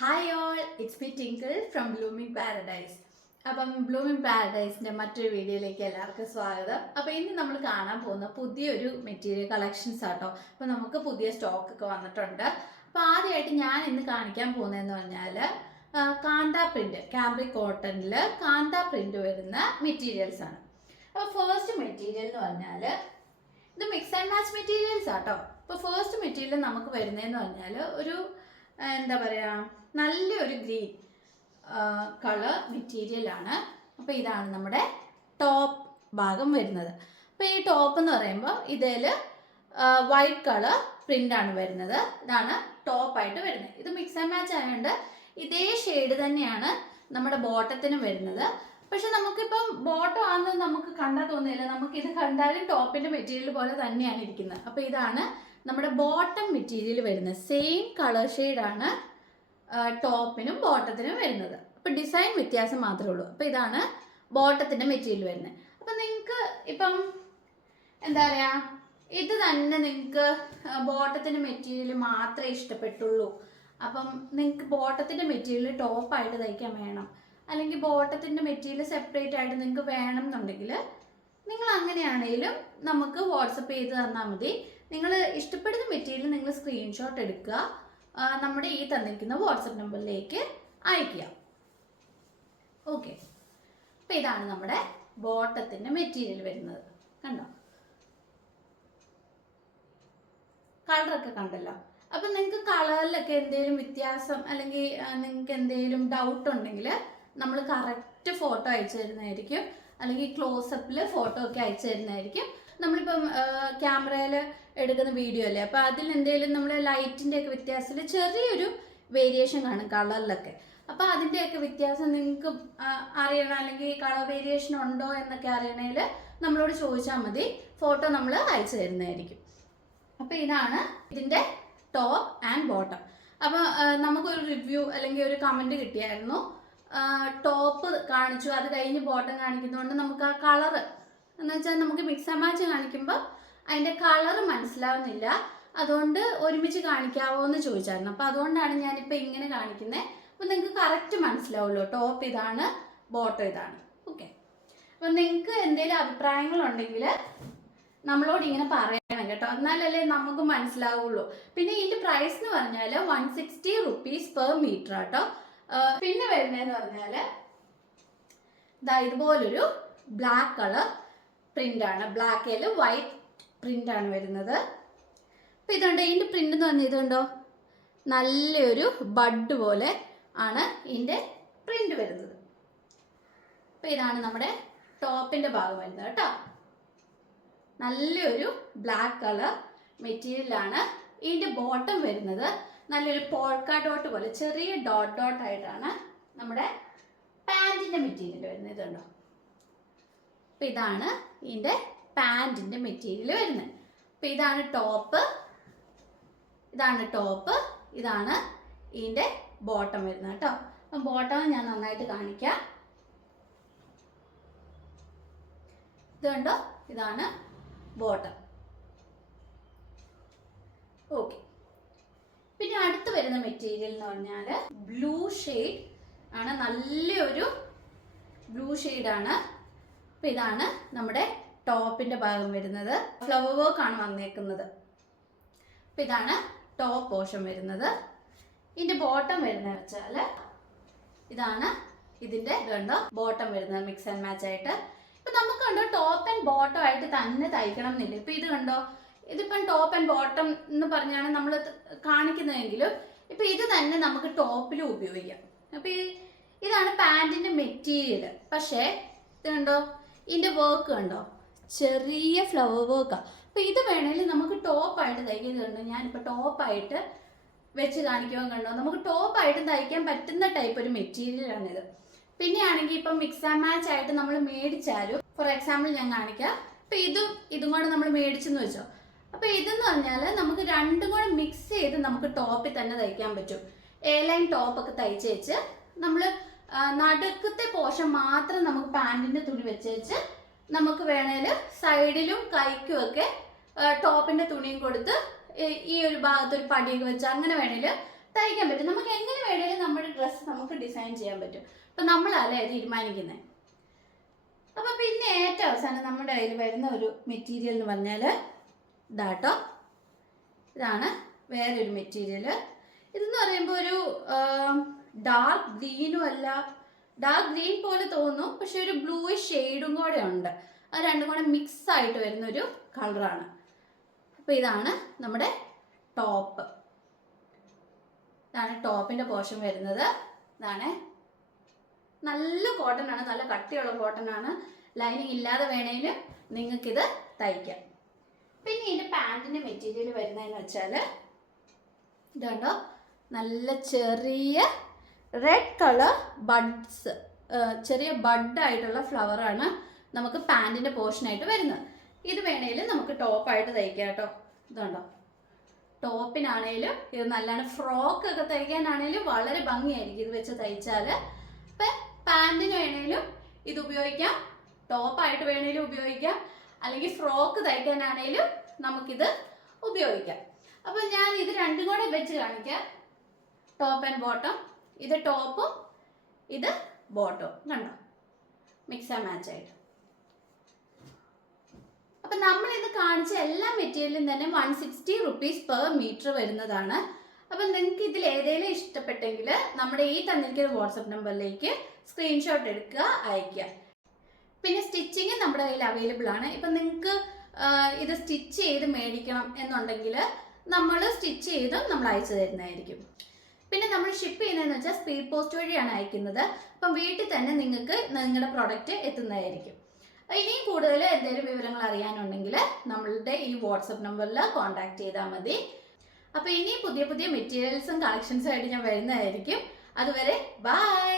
Hi all, it's me twinkle from blooming paradise. അപ്പം blooming പാരഡൈസിൻ്റെ മറ്റൊരു വീഡിയോയിലേക്ക് എല്ലാവർക്കും സ്വാഗതം. അപ്പോൾ ഇന്ന് നമ്മൾ കാണാൻ പോകുന്ന പുതിയൊരു മെറ്റീരിയൽ കളക്ഷൻസ് ആട്ടോ. അപ്പോൾ നമുക്ക് പുതിയ സ്റ്റോക്ക് ഒക്കെ വന്നിട്ടുണ്ട്. അപ്പോൾ ആദ്യമായിട്ട് ഞാൻ ഇന്ന് കാണിക്കാൻ പോകുന്നതെന്ന് പറഞ്ഞാൽ കാന്ത പ്രിൻറ്റ്, ക്യാമ്പ്രിക് കോട്ടണിൽ കാന്ത പ്രിൻറ്റ് വരുന്ന മെറ്റീരിയൽസ് ആണ്. അപ്പോൾ ഫസ്റ്റ് മെറ്റീരിയൽ എന്ന് പറഞ്ഞാൽ ഇത് മിക്സ് ആൻഡ് മാച്ച് മെറ്റീരിയൽസ് ആട്ടോ. അപ്പോൾ ഫസ്റ്റ് മെറ്റീരിയൽ നമുക്ക് വരുന്നതെന്ന് പറഞ്ഞാൽ ഒരു എന്താ പറയുക, നല്ലൊരു ഗ്രീൻ കളർ മെറ്റീരിയലാണ്. അപ്പോൾ ഇതാണ് നമ്മുടെ ടോപ്പ് ഭാഗം വരുന്നത്. അപ്പോൾ ഈ ടോപ്പ് എന്ന് പറയുമ്പോൾ ഇതിൽ വൈറ്റ് കളർ പ്രിൻ്റാണ് വരുന്നത്. ഇതാണ് ടോപ്പായിട്ട് വരുന്നത്. ഇത് മിക്സ് ആൻഡ് മാച്ച് ആയതുകൊണ്ട് ഇതേ ഷെയ്ഡ് തന്നെയാണ് നമ്മുടെ ബോട്ടത്തിനും വരുന്നത്. പക്ഷെ നമുക്കിപ്പം ബോട്ടം ആണെന്ന് നമുക്ക് കണ്ടാൽ തോന്നില്ല. നമുക്കിത് കണ്ടാലും ടോപ്പിൻ്റെ മെറ്റീരിയൽ പോലെ തന്നെയാണ് ഇരിക്കുന്നത്. അപ്പോൾ ഇതാണ് നമ്മുടെ ബോട്ടം മെറ്റീരിയൽ വരുന്നത്. സെയിം കളർ ഷെയ്ഡാണ് ടോപ്പിനും ബോട്ടത്തിനും വരുന്നത്. അപ്പോൾ ഡിസൈൻ വ്യത്യാസം മാത്രമേ ഉള്ളൂ. അപ്പോൾ ഇതാണ് ബോട്ടത്തിൻ്റെ മെറ്റീരിയൽ വരുന്നത്. അപ്പം നിങ്ങൾക്ക് ഇപ്പം എന്താ പറയുക, ഇത് തന്നെ നിങ്ങൾക്ക് ബോട്ടത്തിൻ്റെ മെറ്റീരിയൽ മാത്രമേ ഇഷ്ടപ്പെട്ടുള്ളൂ, അപ്പം നിങ്ങൾക്ക് ബോട്ടത്തിൻ്റെ മെറ്റീരിയൽ ടോപ്പായിട്ട് തയ്ക്കാൻ വേണം, അല്ലെങ്കിൽ ബോട്ടത്തിൻ്റെ മെറ്റീരിയൽ സെപ്പറേറ്റ് ആയിട്ട് നിങ്ങൾക്ക് വേണം എന്നുണ്ടെങ്കിൽ നിങ്ങൾ അങ്ങനെയാണെങ്കിലും നമുക്ക് വാട്സപ്പ് ചെയ്ത് തന്നാൽ മതി. നിങ്ങൾ ഇഷ്ടപ്പെടുന്ന മെറ്റീരിയൽ നിങ്ങൾ സ്ക്രീൻഷോട്ട് എടുക്കുക, നമ്മുടെ ഈ തന്നിരിക്കുന്ന വാട്സപ്പ് നമ്പറിലേക്ക് അയക്കുക. ഓക്കെ, അപ്പോൾ ഇതാണ് നമ്മുടെ ബോട്ടത്തിൻ്റെ മെറ്റീരിയൽ വരുന്നത്. കണ്ടോ, കളറൊക്കെ കണ്ടല്ലോ. അപ്പം നിങ്ങൾക്ക് കളറിലൊക്കെ എന്തെങ്കിലും വ്യത്യാസം അല്ലെങ്കിൽ നിങ്ങൾക്ക് എന്തെങ്കിലും ഡൗട്ട് ഉണ്ടെങ്കിൽ നമ്മൾ കറക്റ്റ് ഫോട്ടോ അയച്ചു തരുന്നതായിരിക്കും, അല്ലെങ്കിൽ ക്ലോസപ്പിൽ ഫോട്ടോ ഒക്കെ അയച്ചു തരുന്നതായിരിക്കും. നമ്മളിപ്പം ക്യാമറയിൽ എടുക്കുന്ന വീഡിയോ അല്ലേ, അപ്പോൾ അതിൽ എന്തെങ്കിലും നമ്മൾ ലൈറ്റിൻ്റെ ഒക്കെ വ്യത്യാസത്തിൽ ചെറിയൊരു വേരിയേഷൻ കാണും കളറിലൊക്കെ. അപ്പോൾ അതിൻ്റെയൊക്കെ വ്യത്യാസം നിങ്ങൾക്ക് അറിയണം, അല്ലെങ്കിൽ കളർ വേരിയേഷൻ ഉണ്ടോ എന്നൊക്കെ അറിയണമെങ്കിൽ നമ്മളോട് ചോദിച്ചാൽ മതി, ഫോട്ടോ നമ്മൾ അയച്ചു തരുന്നതായിരിക്കും. അപ്പോൾ ഇതാണ് ഇതിൻ്റെ ടോപ്പ് ആൻഡ് ബോട്ടം. അപ്പോൾ നമുക്കൊരു റിവ്യൂ അല്ലെങ്കിൽ ഒരു കമൻറ്റ് കിട്ടിയായിരുന്നു, ടോപ്പ് കാണിച്ചു അത് കഴിഞ്ഞ് ബോട്ടം കാണിക്കുന്നതുകൊണ്ട് നമുക്ക് ആ കളറ് എന്ന് വെച്ചാൽ നമുക്ക് മിക്സ് ആൻഡ് മാച്ച് കാണിക്കുമ്പോൾ അതിൻ്റെ കളറ് മനസ്സിലാവുന്നില്ല, അതുകൊണ്ട് ഒരുമിച്ച് കാണിക്കാവോ എന്ന് ചോദിച്ചായിരുന്നു. അപ്പോൾ അതുകൊണ്ടാണ് ഞാനിപ്പോൾ ഇങ്ങനെ കാണിക്കുന്നത്. അപ്പോൾ നിങ്ങൾക്ക് കറക്റ്റ് മനസ്സിലാവുമല്ലോ, ടോപ്പ് ഇതാണ്, ബോട്ടം ഇതാണ്. ഓക്കെ, അപ്പോൾ നിങ്ങൾക്ക് എന്തെങ്കിലും അഭിപ്രായങ്ങളുണ്ടെങ്കിൽ നമ്മളോട് ഇങ്ങനെ പറയണം കേട്ടോ, എന്നാലല്ലേ നമുക്ക് മനസ്സിലാവുള്ളൂ. പിന്നെ ഇതിൻ്റെ പ്രൈസ് എന്ന് പറഞ്ഞാൽ 160 rupees per meter ആട്ടോ. പിന്നെ വരുന്നതെന്ന് പറഞ്ഞാൽ ഇതാ ഇതുപോലൊരു ബ്ലാക്ക് കളർ പ്രിൻ്റാണ്, ബ്ലാക്കിൽ വൈറ്റ് പ്രിൻ്റാണ് വരുന്നത്. അപ്പോൾ ഇതുണ്ട് ഇതിൻ്റെ പ്രിൻ്റ് എന്ന് പറഞ്ഞാൽ ഇതുണ്ടോ, നല്ലൊരു ബഡ് പോലെ ആണ് ഇതിൻ്റെ പ്രിൻ്റ് വരുന്നത്. അപ്പോൾ ഇതാണ് നമ്മുടെ ടോപ്പിൻ്റെ ഭാഗം വരുന്നത് കേട്ടോ. നല്ലൊരു ബ്ലാക്ക് കളർ മെറ്റീരിയലാണ്. ഇതിൻ്റെ ബോട്ടം വരുന്നത് നല്ലൊരു പോൾക്ക ഡോട്ട് പോലെ ചെറിയ ഡോട്ട് ഡോട്ട് ആയിട്ടാണ് നമ്മുടെ പാൻറ്റിൻ്റെ മെറ്റീരിയൽ വരുന്നത്. ഇതുണ്ടോ, അപ്പം ഇതാണ് ഇതിൻ്റെ പാൻറ്റിൻ്റെ മെറ്റീരിയൽ വരുന്നത്. അപ്പം ഇതാണ് ടോപ്പ്, ഇതാണ് ടോപ്പ്, ഇതാണ് ഇതിൻ്റെ ബോട്ടം വരുന്നത് കേട്ടോ. അപ്പം ബോട്ടം ഞാൻ നന്നായിട്ട് കാണിക്കാം. ഇത് കണ്ടോ, ഇതാണ് ബോട്ടം. ഓക്കെ, പിന്നെ അടുത്ത് വരുന്ന മെറ്റീരിയൽ എന്ന് പറഞ്ഞാൽ ബ്ലൂ ഷെയ്ഡ് ആണ്, നല്ലൊരു ബ്ലൂ ഷെയ്ഡാണ്. അപ്പോൾ ഇതാണ് നമ്മുടെ ടോപ്പിൻ്റെ ഭാഗം വരുന്നത്. ഫ്ലവർ വർക്ക് ആണ് വന്നേക്കുന്നത്. അപ്പോൾ ഇതാണ് ടോപ്പ് പോർഷൻ വരുന്നത്. ഇതിൻ്റെ ബോട്ടം വരുന്നത് വെച്ചാൽ ഇതാണ് ഇതിൻ്റെ കണ്ടോ ബോട്ടം വരുന്നത്, മിക്സ് ആൻഡ് മാച്ച് ആയിട്ട്. ഇപ്പം നമുക്ക് കണ്ടോ ടോപ്പ് ആൻഡ് ബോട്ടം ആയിട്ട് തന്നെ തയ്ക്കണം എന്നില്ല. ഇപ്പം ഇത് കണ്ടോ, ഇതിപ്പം ടോപ്പ് ആൻഡ് ബോട്ടം എന്ന് പറഞ്ഞാണ് നമ്മൾ കാണിക്കുന്നതെങ്കിലും ഇപ്പം ഇത് തന്നെ നമുക്ക് ടോപ്പിലും ഉപയോഗിക്കാം. അപ്പം ഇതാണ് പാൻറ്റിൻ്റെ മെറ്റീരിയൽ. പക്ഷേ ഇത് കണ്ടോ, ഇതിൻ്റെ വർക്ക് കണ്ടോ, ചെറിയ ഫ്ലവർ വർക്കാണ്. അപ്പം ഇത് വേണമെങ്കിൽ നമുക്ക് ടോപ്പായിട്ട് തയ്ക്കുന്നത് കണ്ടോ, ഞാനിപ്പോൾ ടോപ്പായിട്ട് വെച്ച് കാണിക്കുമ്പോൾ കണ്ടോ, നമുക്ക് ടോപ്പായിട്ട് തയ്ക്കാൻ പറ്റുന്ന ടൈപ്പ് ഒരു മെറ്റീരിയലാണിത്. പിന്നെ ആണെങ്കിൽ ഇപ്പം മിക്സ് ആൻഡ് മാച്ച് ആയിട്ട് നമ്മൾ മേടിച്ചാലും, ഫോർ എക്സാമ്പിൾ ഞാൻ കാണിക്കാം, ഇപ്പം ഇതും കൂടെ നമ്മൾ മേടിച്ചെന്ന് വെച്ചോ, അപ്പോൾ ഇതെന്ന് പറഞ്ഞാൽ നമുക്ക് രണ്ടും കൂടെ മിക്സ് ചെയ്ത് നമുക്ക് ടോപ്പിൽ തന്നെ തയ്ക്കാൻ പറ്റും. എ ലൈൻ ടോപ്പൊക്കെ തയ്ച്ച് വെച്ച് നമ്മൾ നടുക്കത്തെ പോർഷൻ മാത്രം നമുക്ക് പാൻറ്റിൻ്റെ തുണി വെച്ച് നമുക്ക് വേണേൽ സൈഡിലും കൈക്കും ഒക്കെ ടോപ്പിൻ്റെ തുണിയും കൊടുത്ത് ഈ ഒരു ഭാഗത്ത് ഒരു പടിയൊക്കെ വെച്ച് അങ്ങനെ വേണേൽ തയ്ക്കാൻ പറ്റും. നമുക്ക് എങ്ങനെ വേണേലും നമ്മൾ നമുക്ക് ഡിസൈൻ ചെയ്യാൻ പറ്റും. അപ്പം നമ്മളല്ലേ തീരുമാനിക്കുന്നത്. അപ്പോൾ പിന്നെ ഏറ്റവും അവസാനം നമ്മുടെ കയ്യിൽ വരുന്ന ഒരു മെറ്റീരിയൽ എന്ന് പറഞ്ഞാൽ ഇതാട്ടോ. ഇതാണ് വേറൊരു മെറ്റീരിയൽ. ഇതെന്ന് പറയുമ്പോൾ ഒരു ഡാർക്ക് ഗ്രീനും അല്ല, ഡാർക്ക് ഗ്രീൻ പോലെ തോന്നും, പക്ഷെ ഒരു ബ്ലൂയിഷ് ഷെയ്ഡും കൂടെ ഉണ്ട്. അത് രണ്ടും കൂടെ മിക്സ് ആയിട്ട് വരുന്നൊരു കളറാണ്. അപ്പോൾ ഇതാണ് നമ്മുടെ ടോപ്പ്. ഇതാണ് ടോപ്പിൻ്റെ പോർഷൻ വരുന്നത്. ഇതാണ് നല്ല കോട്ടൺ ആണ്, നല്ല കട്ടിയുള്ള കോട്ടൺ ആണ്. ലൈനിങ് ഇല്ലാതെ വേണേലും നിങ്ങൾക്കിത് തയ്ക്കാം. പിന്നെ ഇതിൻ്റെ പാൻറ്റിൻ്റെ മെറ്റീരിയൽ വരുന്നതെന്ന് വെച്ചാൽ ഇതുണ്ടോ, നല്ല ചെറിയ റെഡ് കളർ ബഡ്സ്, ചെറിയ ബഡായിട്ടുള്ള ഫ്ലവറാണ് നമുക്ക് പാൻറ്റിൻ്റെ പോർഷനായിട്ട് വരുന്നത്. ഇത് വേണേലും നമുക്ക് ടോപ്പായിട്ട് തയ്ക്കാം കേട്ടോ. ഇതുണ്ടോ, ടോപ്പിനാണേലും ഇത് നല്ലതാണ്. ഫ്രോക്കൊക്കെ തയ്ക്കാനാണേലും വളരെ ഭംഗിയായിരിക്കും ഇത് വെച്ച് തയ്ച്ചാൽ. ഇപ്പം പാൻറ്റിന് വേണേലും ഇത് ഉപയോഗിക്കാം, ടോപ്പായിട്ട് വേണേലും ഉപയോഗിക്കാം, അല്ലെങ്കിൽ ഫ്രോക്ക് തയ്ക്കാനാണേലും നമുക്കിത് ഉപയോഗിക്കാം. അപ്പം ഞാൻ ഇത് രണ്ടും കൂടെ വെച്ച് കാണിക്കാം. Top and bottom. ഇത് ടോപ്പും ഇത് ബോട്ടവും. കണ്ടോ, മിക്സ് ആൻഡ് മാച്ച് ആയിട്ട്. അപ്പം നമ്മളിത് കാണിച്ച എല്ലാ മെറ്റീരിയലും തന്നെ 160 rupees per meter വരുന്നതാണ്. അപ്പം നിങ്ങൾക്ക് ഇതിൽ ഏതെങ്കിലും ഇഷ്ടപ്പെട്ടെങ്കിൽ നമ്മുടെ ഈ തന്നിരിക്കുന്ന വാട്സപ്പ് നമ്പറിലേക്ക് സ്ക്രീൻഷോട്ട് എടുക്കുക, അയയ്ക്കുക. പിന്നെ സ്റ്റിച്ചിങ് നമ്മുടെ കയ്യിൽ അവൈലബിൾ ആണ്. ഇപ്പം നിങ്ങൾക്ക് ഇത് സ്റ്റിച്ച് ചെയ്ത് മേടിക്കണം എന്നുണ്ടെങ്കിൽ നമ്മൾ സ്റ്റിച്ച് ചെയ്തും നമ്മൾ അയച്ചു തരുന്നതായിരിക്കും. പിന്നെ നമ്മൾ ഷിപ്പ് ചെയ്യുന്നതെന്ന് വെച്ചാൽ സ്പീഡ് പോസ്റ്റ് വഴിയാണ് അയക്കുന്നത്. അപ്പം വീട്ടിൽ തന്നെ നിങ്ങൾക്ക് നിങ്ങളുടെ പ്രൊഡക്റ്റ് എത്തുന്നതായിരിക്കും. ഇനിയും കൂടുതൽ എന്തെങ്കിലും വിവരങ്ങൾ അറിയാനുണ്ടെങ്കിൽ നമ്മളുടെ ഈ വാട്സപ്പ് നമ്പറിൽ കോൺടാക്ട് ചെയ്താൽ മതി. അപ്പോൾ ഇനിയും പുതിയ പുതിയ മെറ്റീരിയൽസും കളക്ഷൻസും ആയിട്ട് ഞാൻ വരുന്നതായിരിക്കും. അതുവരെ ബൈ.